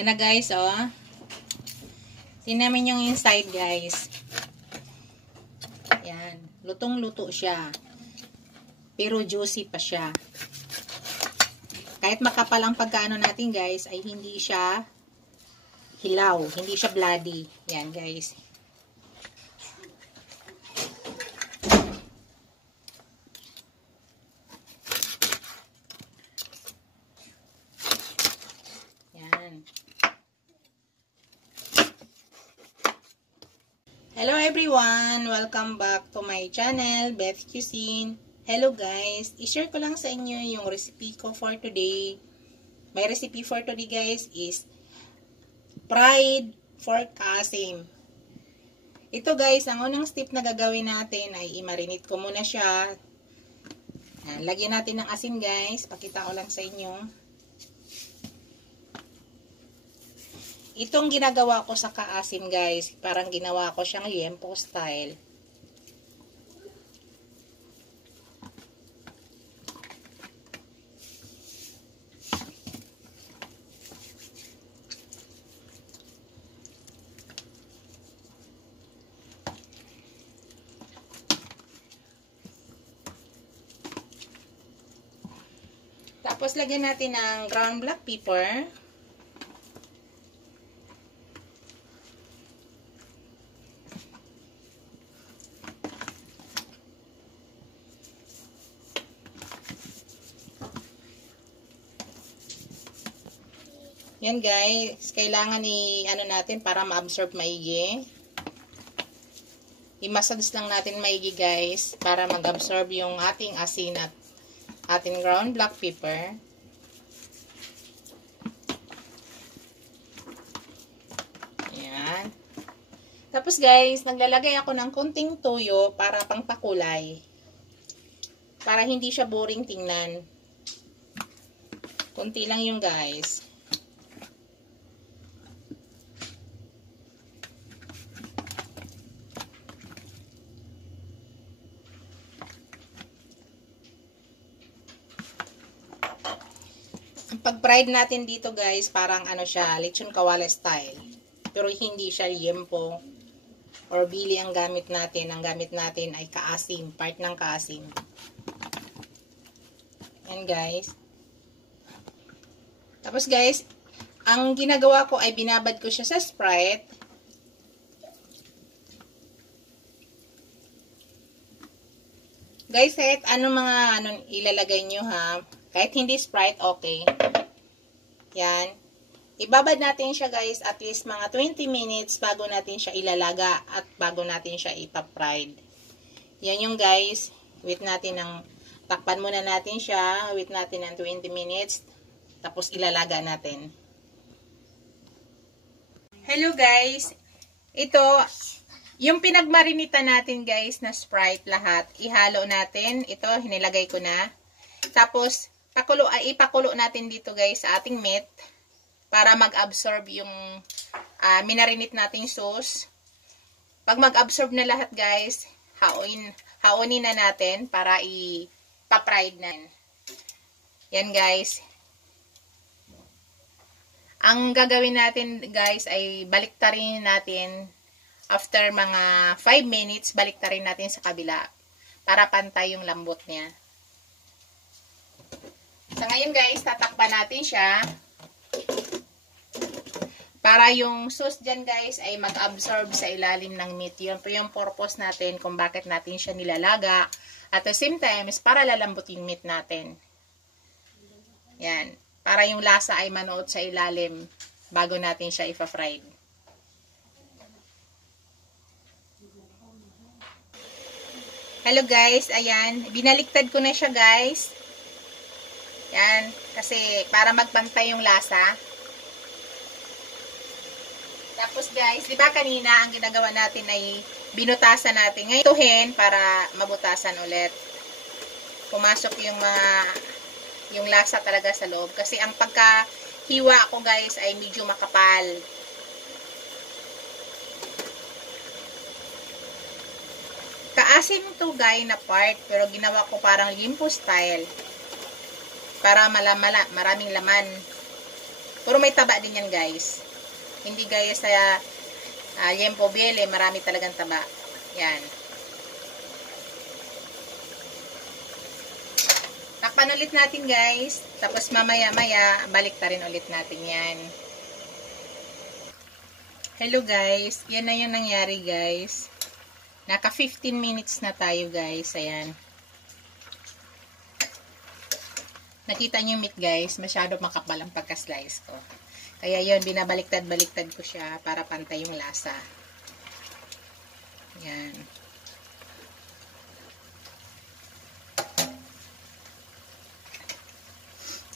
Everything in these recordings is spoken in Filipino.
Yan na guys, oh. Tingnan namin yung inside guys. Yan. Lutong-luto siya. Pero juicy pa siya. Kahit makapal ang pagkaano natin guys, ay hindi siya hilaw. Hindi siya bloody. Yan guys. Hello everyone! Welcome back to my channel, Beth Cuisine. Hello guys! I-share ko lang sa inyo yung recipe ko for today. My recipe for today guys is fried pork asim. Ito guys, ang unang step na gagawin natin ay i-marinate ko muna siya. Lagyan natin ng asin guys. Pakita ko lang sa inyo. Itong ginagawa ko sa kaasim guys, parang ginawa ko siyang liempo style. Tapos lagyan natin ng ground black pepper. Yan guys, kailangan ano natin para ma-absorb maigi. I-massage lang natin maigi guys para mag-absorb yung ating asin at ating ground black pepper. Yan. Tapos guys, naglalagay ako ng konting toyo para pangpakulay. Para hindi siya boring tingnan. Konti lang yung guys. Pag-fried natin dito guys, parang ano siya, lechon kawale style. Pero hindi siya liempo or bili ang gamit natin. Ang gamit natin ay kaasim, part ng kaasim. Yan guys. Tapos guys, ang ginagawa ko ay binabad ko siya sa Sprite. Guys, kahit ano ilalagay nyo ha. Kahit hindi Sprite, okay. Yan. Ibabad natin siya guys at least mga 20 minutes bago natin siya ilalaga at bago natin siya ipa-fried. Yan yung guys. Wait natin takpan muna natin siya. Wait natin ng 20 minutes. Tapos ilalaga natin. Hello guys. Ito, yung pinagmarinita natin guys na Sprite lahat. Ihalo natin. Ito, hinilagay ko na. Tapos, ipakulo natin dito guys sa ating meat para mag-absorb yung minarinate nating sauce. Pag mag-absorb na lahat guys, haunin na natin para ipa-fried na. Yan guys. Ang gagawin natin guys ay baliktarin natin after mga 5 minutes, baliktarin natin sa kabila para pantay yung lambot niya. So, ngayon guys, tatakpan natin siya para yung sauce dyan guys ay mag-absorb sa ilalim ng meat. Yun po yung purpose natin kung bakit natin siya nilalaga. At the same time, is para lalambutin meat natin. Yan. Para yung lasa ay manood sa ilalim bago natin siya ipa-fried. Hello guys, ayan. Binaliktad ko na siya guys. Yan, kasi para magpantay yung lasa. Tapos guys, di ba kanina ang ginagawa natin ay binutasan natin. Ngayon ituhin para mabutasan ulit. Pumasok yung lasa talaga sa loob. Kasi ang pagkahiwa ko guys ay medyo makapal. Kaasim to guys na part, pero ginawa ko parang limpo style. Para maraming laman. Puro may taba din yan guys. Hindi gaya sa Liempo Biele, marami talagang taba. Yan. Takpan ulit natin guys. Tapos mamaya-maya, balik ta rin ulit natin yan. Hello guys. Yan na yung nangyari guys. Naka 15 minutes na tayo guys. Ayan. Nakita nyo yung meat guys. Masyado makapal ang pagka-slice ko. Kaya yun, binabaliktad-baliktad ko siya para pantay yung lasa. Ayan.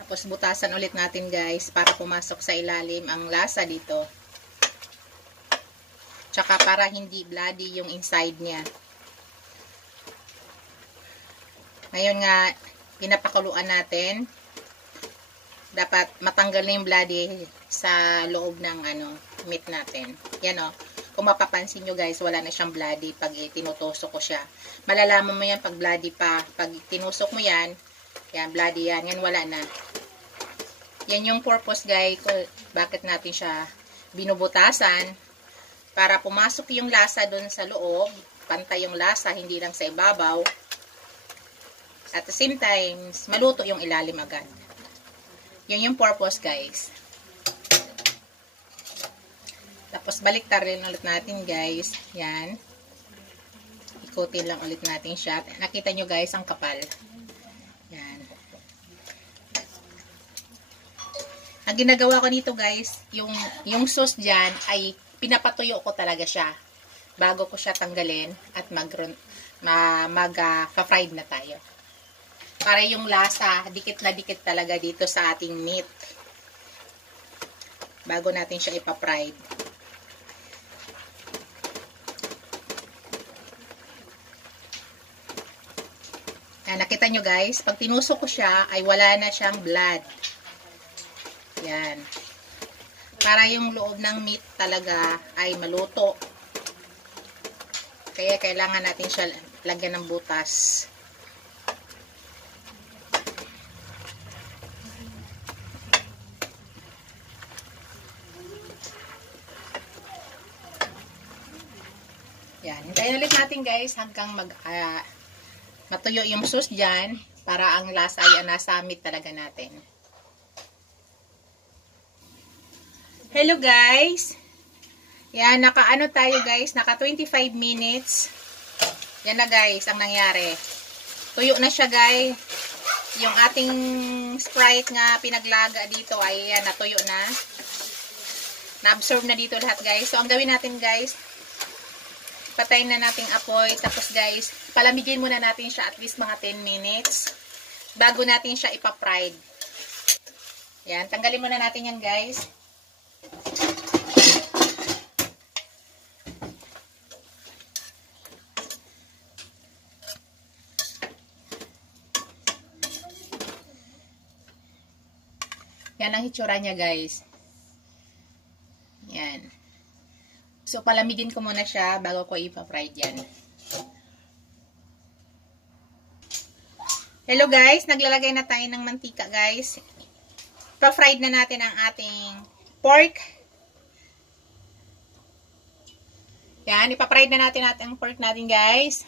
Tapos butasan ulit natin guys para pumasok sa ilalim ang lasa dito. Tsaka para hindi bloody yung inside niya. Ngayon nga, pinapakuluan natin. Dapat matanggal na yung bloody sa loob ng meat natin. Yan o. Kung mapapansin nyo guys, wala na siyang bloody pag tinutusok ko siya. Malalaman mo yan pag bloody pa. Pag tinusok mo yan, yan, bloody yan. Yan, wala na. Yan yung purpose guys, bakit natin siya binubutasan. Para pumasok yung lasa dun sa loob. Pantay yung lasa, hindi lang sa ibabaw. At the same time, maluto yung ilalim agad. Yun yung purpose guys. Tapos baliktar rin ulit natin guys. Yan. Ikutin lang ulit natin siya. Nakita nyo guys, ang kapal. Yan. Ang ginagawa ko dito guys, yung sauce dyan ay pinapatuyo ko talaga siya. Bago ko siya tanggalin at mag-fried na tayo. Para yung lasa, dikit na dikit talaga dito sa ating meat. Bago natin siya ipa-fried. Nakita nyo guys, pag tinusok ko siya, ay wala na siyang blood. Yan. Para yung loob ng meat talaga ay maluto. Kaya kailangan natin siya lagyan ng butas. Yan. Hintayin ulit natin guys hanggang matuyo yung sauce dyan para ang lasa ay nasa meat talaga natin. Hello guys. Yan, naka-ano tayo guys, naka 25 minutes. Yan na guys, ang nangyari. Tuyo na siya guys. Yung ating Sprite nga pinaglaga dito ay yan, natuyo na. Na-absorb na dito lahat guys. So, ang gawin natin guys, patayin na nating apoy. Tapos guys, palamigin muna natin siya at least mga 10 minutes. Bago natin siya ipa-fried. Yan, tanggalin muna natin yan guys. Yan ang hitsura niya guys. Yan. So, palamigin ko muna siya bago ko ipa-fried yan. Hello guys, naglalagay na tayo ng mantika guys. Pa-fried na natin ang ating pork. Yan, ipa-fried na natin ang pork natin guys.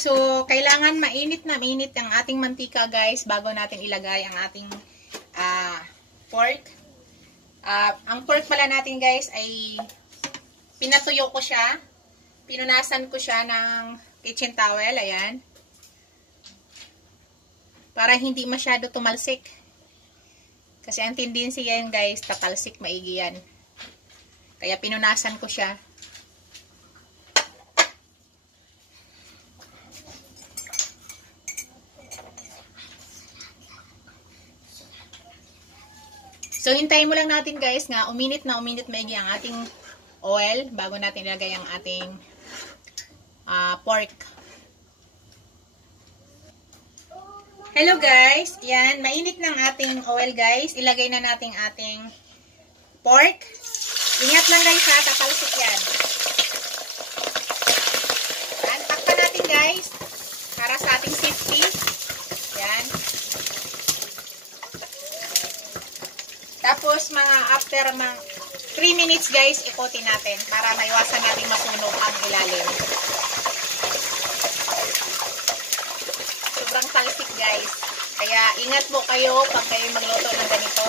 So, kailangan mainit na mainit ang ating mantika guys bago natin ilagay ang ating pork. Ang pork pala natin guys ay pinatuyo ko siya. Pinunasan ko siya ng kitchen towel. Ayan. Para hindi masyado tumalsik. Kasi ang tendency yan guys, tatalsik maigi yan. Kaya pinunasan ko siya. So, hintayin mo lang natin guys nga, uminit maigi ang ating oil bago natin ilagay ang ating pork. Hello guys, yan, mainit ng ating oil guys. Ilagay na natin ating pork. Ingat lang guys ha, tatalsik yan. Yan, takpan natin guys, para sa ating safety. Yan. Tapos mga after 3 minutes guys, ikotin natin para maiwasan natin masunog ang ilalim. Sobrang talsik guys. Kaya ingat po kayo pag kayo magluto ng ganito.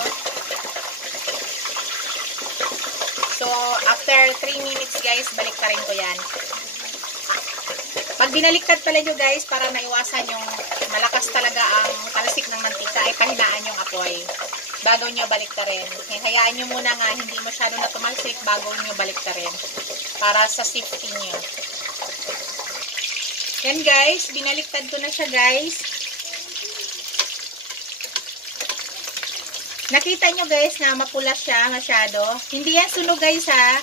So, after 3 minutes guys, balik pa rin ko yan. Pag binaliktad pala nyo guys, para maiwasan yung malakas talaga ang talsik ng mantika, ay pahinaan yung apoy. Bago nyo baliktarin. Hayaan nyo muna nga, hindi masyado na tumalsik bago nyo baliktarin. Para sa safety nyo. Yan guys, binaliktad ko na siya guys. Nakita nyo guys na mapula siya masyado. Hindi yan sunog guys ha.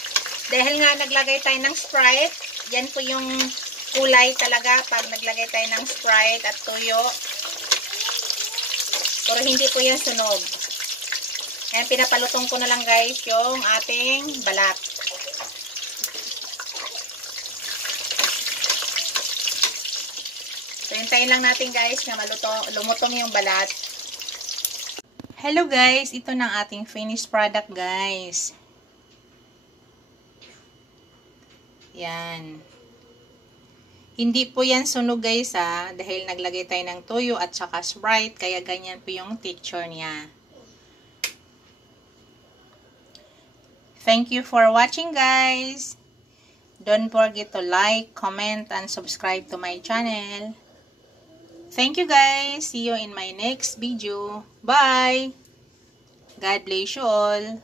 Dahil nga naglagay tayo ng Sprite. Yan po yung kulay talaga pag naglagay tayo ng Sprite at tuyo. Pero hindi po yan sunog. Ayan, pinapalutong ko na lang guys yung ating balat. So, hintayin lang natin guys na lumutong yung balat. Hello guys, ito ng ating finished product guys. Yan. Hindi po yan sunog guys ha, dahil naglagay tayo ng tuyo at saka Sprite, kaya ganyan po yung texture niya. Thank you for watching guys. Don't forget to like, comment, and subscribe to my channel. Thank you guys. See you in my next video. Bye. God bless you all.